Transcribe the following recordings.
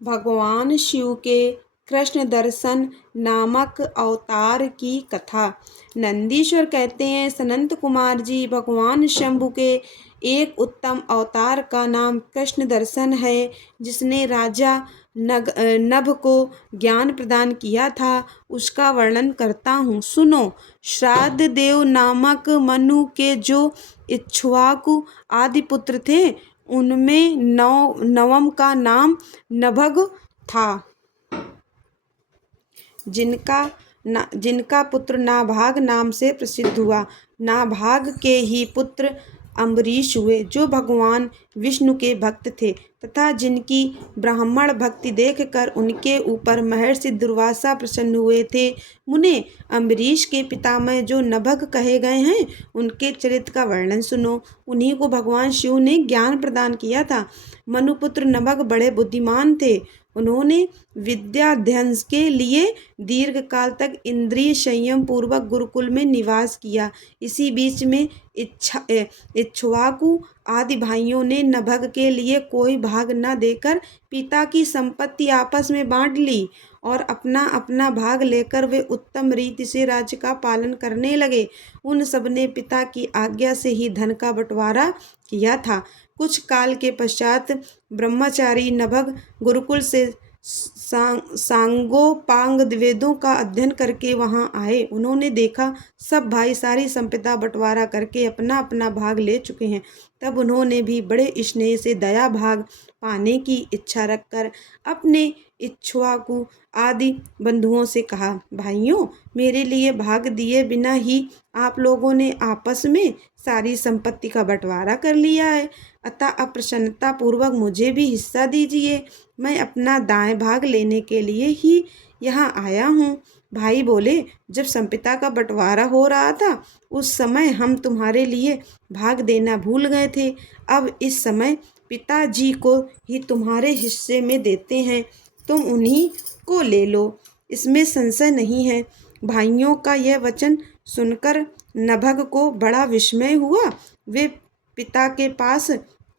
भगवान शिव के कृष्ण दर्शन नामक अवतार की कथा। नंदीश्वर कहते हैं, सनंत कुमार जी, भगवान शंभु के एक उत्तम अवतार का नाम कृष्ण दर्शन है, जिसने राजा नभ को ज्ञान प्रदान किया था। उसका वर्णन करता हूँ, सुनो। श्राद्ध देव नामक मनु के जो इक्ष्वाकु आदि पुत्र थे, उनमें नवम का नाम नभग था, जिनका पुत्र नाभाग नाम से प्रसिद्ध हुआ। नाभाग के ही पुत्र अम्बरीश हुए, जो भगवान विष्णु के भक्त थे तथा जिनकी ब्राह्मण भक्ति देखकर उनके ऊपर महर्षि दुर्वासा प्रसन्न हुए थे। मुने, अम्बरीश के पितामह जो नभग कहे गए हैं, उनके चरित्र का वर्णन सुनो। उन्हीं को भगवान शिव ने ज्ञान प्रदान किया था। मनुपुत्र नभग बड़े बुद्धिमान थे। उन्होंने विद्याध्ययन के लिए दीर्घ काल तक इंद्रिय संयम पूर्वक गुरुकुल में निवास किया। इसी बीच में इक्ष्वाकु आदि भाइयों ने नभग के लिए कोई भाग न देकर पिता की संपत्ति आपस में बांट ली और अपना अपना भाग लेकर वे उत्तम रीति से राज्य का पालन करने लगे। उन सब ने पिता की आज्ञा से ही धन का बंटवारा किया था। कुछ काल के पश्चात ब्रह्मचारी नभग गुरुकुल से सांगोपांग वेदों का अध्ययन करके वहां आए। उन्होंने देखा सब भाई सारी संपदा बंटवारा करके अपना अपना भाग ले चुके हैं। तब उन्होंने भी बड़े स्नेह से दया भाग पाने की इच्छा रखकर अपने इक्ष्वाकु आदि बंधुओं से कहा, भाइयों, मेरे लिए भाग दिए बिना ही आप लोगों ने आपस में सारी संपत्ति का बंटवारा कर लिया है, अतः अप्रसन्नता पूर्वक मुझे भी हिस्सा दीजिए। मैं अपना दाएं भाग लेने के लिए ही यहाँ आया हूँ। भाई बोले, जब संपदा का बंटवारा हो रहा था, उस समय हम तुम्हारे लिए भाग देना भूल गए थे। अब इस समय पिताजी को ही तुम्हारे हिस्से में देते हैं, तुम उन्हीं को ले लो, इसमें संशय नहीं है। भाइयों का यह वचन सुनकर नभग को बड़ा विस्मय हुआ। वे पिता के पास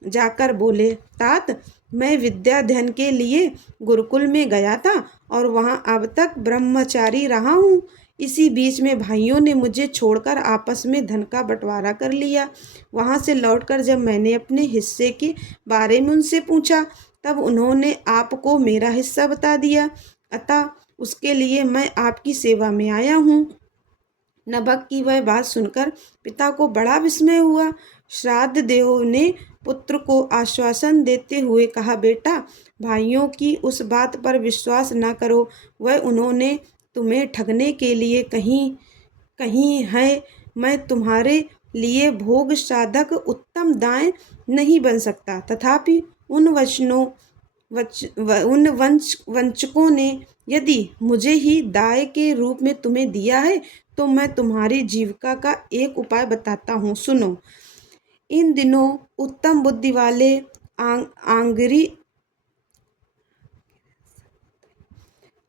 जाकर बोले, तात, मैं विद्याध्ययन के लिए गुरुकुल में गया था और वहां अब तक ब्रह्मचारी रहा हूँ। इसी बीच में भाइयों ने मुझे छोड़कर आपस में धन का बंटवारा कर लिया। वहां से लौटकर जब मैंने अपने हिस्से के बारे में उनसे पूछा, तब उन्होंने आपको मेरा हिस्सा बता दिया, अतः उसके लिए मैं आपकी सेवा में आया हूँ। नभग की वह बात सुनकर पिता को बड़ा विस्मय हुआ। श्राद्ध देव ने पुत्र को आश्वासन देते हुए कहा, बेटा, भाइयों की उस बात पर विश्वास न करो। वह उन्होंने तुम्हें ठगने के लिए कहीं है। मैं तुम्हारे लिए भोग साधक उत्तम दाएं नहीं बन सकता, तथापि उन वंचकों ने यदि मुझे ही दाय के रूप में तुम्हें दिया है, तो मैं तुम्हारी जीविका का एक उपाय बताता हूँ, सुनो। इन दिनों उत्तम बुद्धि वाले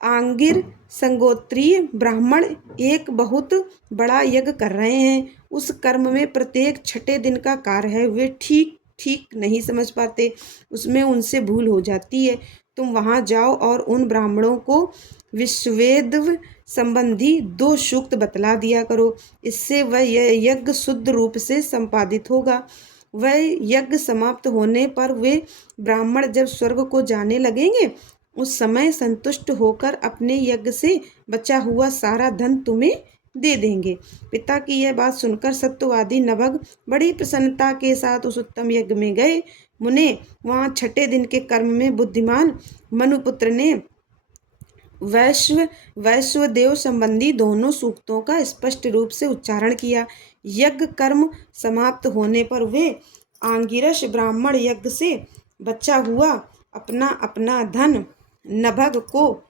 आंगिर संगोत्रीय ब्राह्मण एक बहुत बड़ा यज्ञ कर रहे हैं। उस कर्म में प्रत्येक छठे दिन का कार्य है। वे ठीक नहीं समझ पाते, उसमें उनसे भूल हो जाती है। तुम वहां जाओ और उन ब्राह्मणों को विश्वेदव संबंधी 2 सूक्त बतला दिया करो। इससे वह यज्ञ शुद्ध रूप से संपादित होगा। वह यज्ञ समाप्त होने पर वे ब्राह्मण जब स्वर्ग को जाने लगेंगे, उस समय संतुष्ट होकर अपने यज्ञ से बचा हुआ सारा धन तुम्हें दे देंगे। पिता की यह बात सुनकर सत्यवादी नभग बड़ी प्रसन्नता के साथ उस उत्तम यज्ञ में गए। मुने, वहां छठे दिन के कर्म में बुद्धिमान मनुपुत्र ने वैश्वदेव संबंधी दोनों सूक्तों का स्पष्ट रूप से उच्चारण किया। यज्ञ कर्म समाप्त होने पर वे आंगिरस ब्राह्मण यज्ञ से बचा हुआ अपना अपना धन नभग को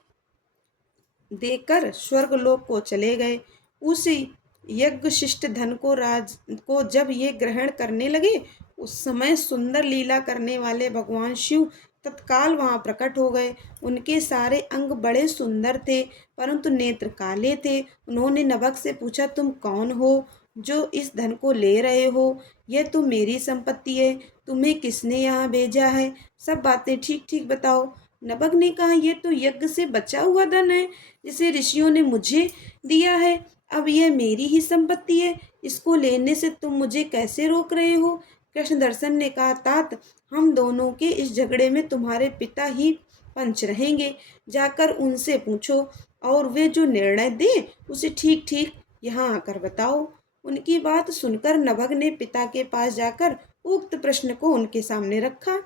देकर स्वर्गलोक को चले गए। उस यज्ञ शिष्ट धन को जब ये ग्रहण करने लगे, उस समय सुंदर लीला करने वाले भगवान शिव तत्काल वहां प्रकट हो गए। उनके सारे अंग बड़े सुंदर थे, परंतु नेत्र काले थे। उन्होंने नभग से पूछा, तुम कौन हो जो इस धन को ले रहे हो? यह तो मेरी संपत्ति है, तुम्हें किसने यहाँ भेजा है? सब बातें ठीक ठीक बताओ। नभग ने कहा, ये तो यज्ञ से बचा हुआ धन है जिसे ऋषियों ने मुझे दिया है। अब यह मेरी ही संपत्ति है, इसको लेने से तुम मुझे कैसे रोक रहे हो? कृष्णदर्शन ने कहा, तात, हम दोनों के इस झगड़े में तुम्हारे पिता ही पंच रहेंगे। जाकर उनसे पूछो और वे जो निर्णय दे उसे ठीक ठीक यहाँ आकर बताओ। उनकी बात सुनकर नभग ने पिता के पास जाकर उक्त प्रश्न को उनके सामने रखा।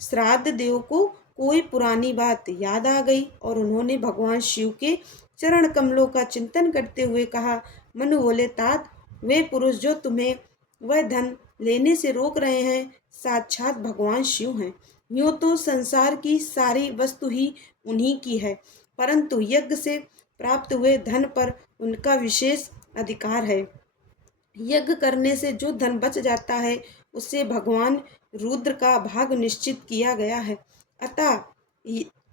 श्राद्ध देव को कोई पुरानी बात याद आ गई और उन्होंने भगवान शिव के चरण कमलों का चिंतन करते हुए कहा, मनु बोले, तात, वे पुरुष जो तुम्हें वह धन लेने से रोक रहे हैं साक्षात भगवान शिव हैं। यूँ तो संसार की सारी वस्तु ही उन्हीं की है, परंतु यज्ञ से प्राप्त हुए धन पर उनका विशेष अधिकार है। यज्ञ करने से जो धन बच जाता है उससे भगवान रुद्र का भाग निश्चित किया गया है। अतः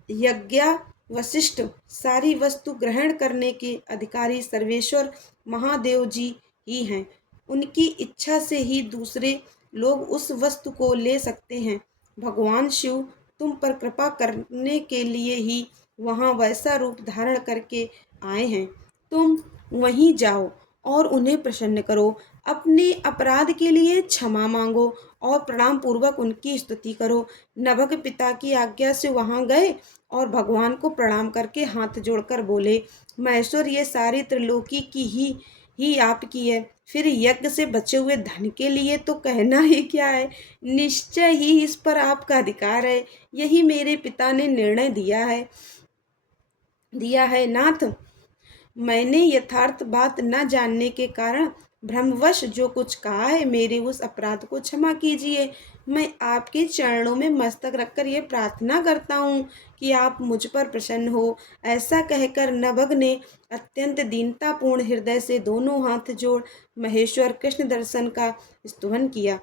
यज्ञ वशिष्ठ सारी वस्तु ग्रहण करने के अधिकारी सर्वेश्वर महादेव जी ही हैं। उनकी इच्छा से ही दूसरे लोग उस वस्तु को ले सकते हैं। भगवान शिव तुम पर कृपा करने के लिए ही वहाँ वैसा रूप धारण करके आए हैं। तुम वहीं जाओ और उन्हें प्रसन्न करो, अपने अपराध के लिए क्षमा मांगो और प्रणाम पूर्वक उनकी स्तुति करो। नभग पिता की आज्ञा से वहां गए और भगवान को प्रणाम करके हाथ जोड़कर बोले, महेश्वर, ये सारी त्रिलोकी की ही आपकी है, फिर यज्ञ से बचे हुए धन के लिए तो कहना ही क्या है। निश्चय ही इस पर आपका अधिकार है, यही मेरे पिता ने निर्णय दिया है नाथ। मैंने यथार्थ बात न जानने के कारण भ्रमवश जो कुछ कहा है, मेरे उस अपराध को क्षमा कीजिए। मैं आपके चरणों में मस्तक रखकर ये प्रार्थना करता हूँ कि आप मुझ पर प्रसन्न हो। ऐसा कहकर नभग ने अत्यंत दीनतापूर्ण हृदय से दोनों हाथ जोड़ महेश्वर कृष्ण दर्शन का स्तुवन किया।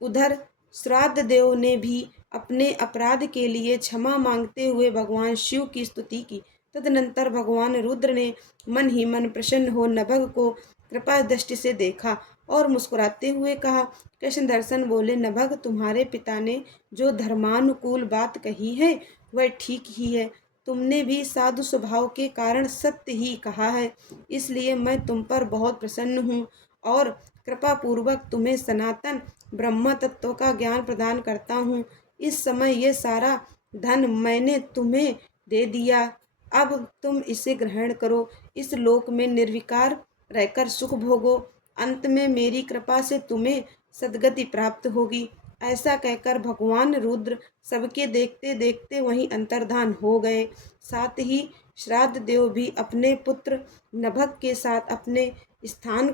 उधर श्राद्ध देव ने भी अपने अपराध के लिए क्षमा मांगते हुए भगवान शिव की स्तुति की। तदनंतर भगवान रुद्र ने मन ही मन प्रसन्न हो नभग को कृपा दृष्टि से देखा और मुस्कुराते हुए कहा, कृष्ण दर्शन बोले, नभग, तुम्हारे पिता ने जो धर्मानुकूल बात कही है वह ठीक ही है। तुमने भी साधु स्वभाव के कारण सत्य ही कहा है, इसलिए मैं तुम पर बहुत प्रसन्न हूँ और कृपा पूर्वक तुम्हें सनातन ब्रह्म तत्व का ज्ञान प्रदान करता हूँ। इस समय ये सारा धन मैंने तुम्हें दे दिया, अब तुम इसे ग्रहण करो, इस लोक में निर्विकार रहकर सुख भोगो, अंत में मेरी कृपा से तुम्हें सद्गति प्राप्त होगी। ऐसा कहकर भगवान रुद्र सबके देखते देखते वहीं अंतर्धान हो गए। साथ ही श्राद्ध देव भी अपने पुत्र नभग के साथ अपने स्थान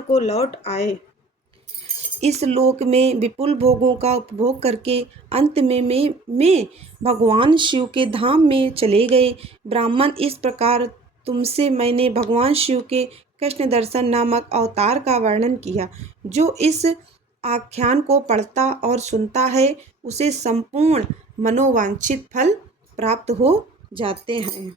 को लौट आए। इस लोक में विपुल भोगों का उपभोग करके अंत में भगवान शिव के धाम में चले गए। ब्राह्मण, इस प्रकार तुमसे मैंने भगवान शिव के कृष्ण दर्शन नामक अवतार का वर्णन किया। जो इस आख्यान को पढ़ता और सुनता है उसे संपूर्ण मनोवांछित फल प्राप्त हो जाते हैं।